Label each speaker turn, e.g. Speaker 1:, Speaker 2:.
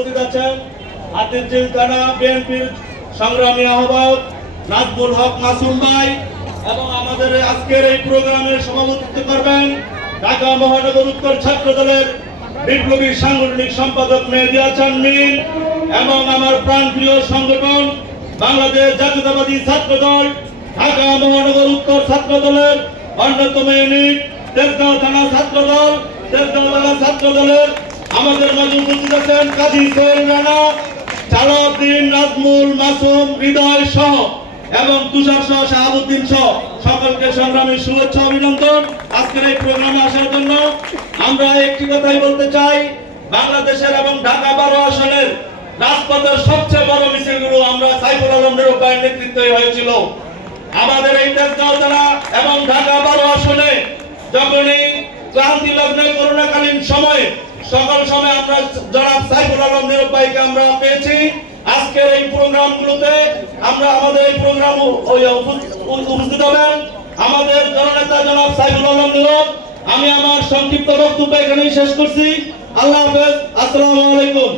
Speaker 1: আছেন হাতিরঝিল থানা বিএনপির সংগ্রামী আহ্বায়ক নাজবুল হক মাসুম ভাই এবং আমাদের আজকের এই প্রোগ্রামের সভাপতিত্ব করবেন ঢাকা মহানগর উত্তর ছাত্র দলের বিপ্লবী সাংগঠনিক সম্পাদক মেহেদি হাসান এবং আমার প্রাণপ্রিয় সংগঠন বাংলাদেশ জাতীয়তাবাদী ছাত্র দল ঢাকা মহানগর উত্তর ছাত্র দলের অন্যতম ইউনিট, তেজগাঁও থানা ছাত্র দল, তেজগাঁও থানা ছাত্র দলের আমাদের মাঝে উপস্থিত আছেন কাজী সোহেল চালাউদ্দিন নাজমুল, মাসুম, হৃদয় সহ, এবং তুষার সহ, শাহাবুদ্দিন সহ, সকলকে সংগ্রামী শুভেচ্ছা, অভিনন্দন। আজকের এই প্রোগ্রামে আসার জন্য আমরা একটি কথাই বলতে চাই, বাংলাদেশের এবং ঢাকা বারো আসনের রাজপথের সবচেয়ে বড় মিছিলগুলো আমরা সাইফুল আলম নিরূপায়ের নেতৃত্বে হয়েছিল। আমাদের এই তেজগাঁও জেলা এবং ঢাকা বারো আসনে যখনই ক্রান্তি লগ্নে করোনাকালীন সময়ে সকল সময় আমরা জনাব সাইফুল আলম নিরূপায়কে আমরা পেয়েছি, আজকের এই প্রোগ্রামগুলোতে আমরা আমাদের এই প্রোগ্রাম উপস্থিত হবেন। আমাদের জননেতা জনাব সাইফুল আলম নিরূপ আমি আমার সংক্ষিপ্ত বক্তব্য এখানেই শেষ করছি। আল্লাহ হাফেজ, আসসালামু আলাইকুম।